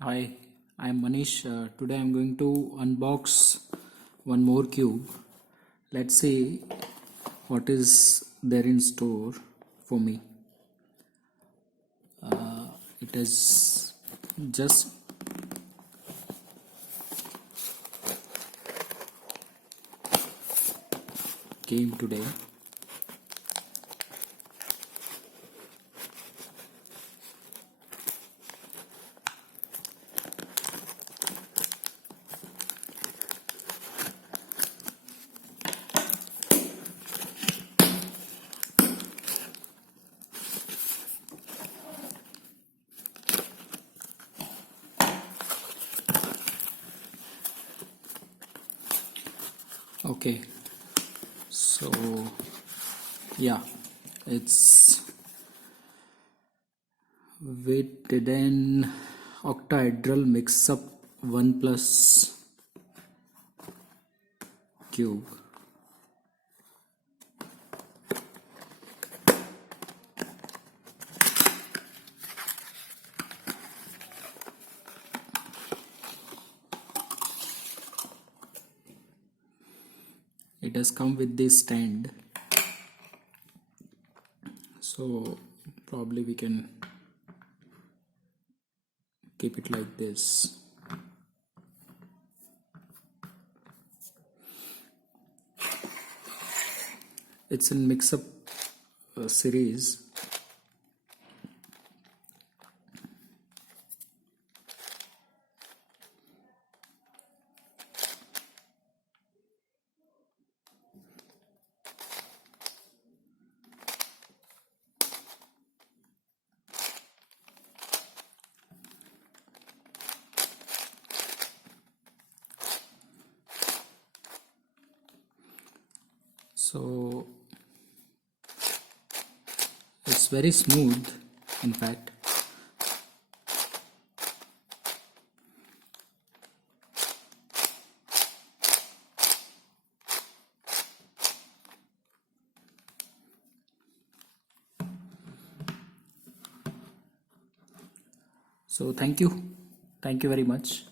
Hi, I am Manish. Today I am going to unbox one more cube. Let's see what is there in store for me. It has just came today. Okay, so yeah, it's Witeden Octahedral Mixup 1 plus cube. It does come with this stand, so probably we can keep it like this. It's in mix-up series. So it's very smooth, in fact. So thank you very much.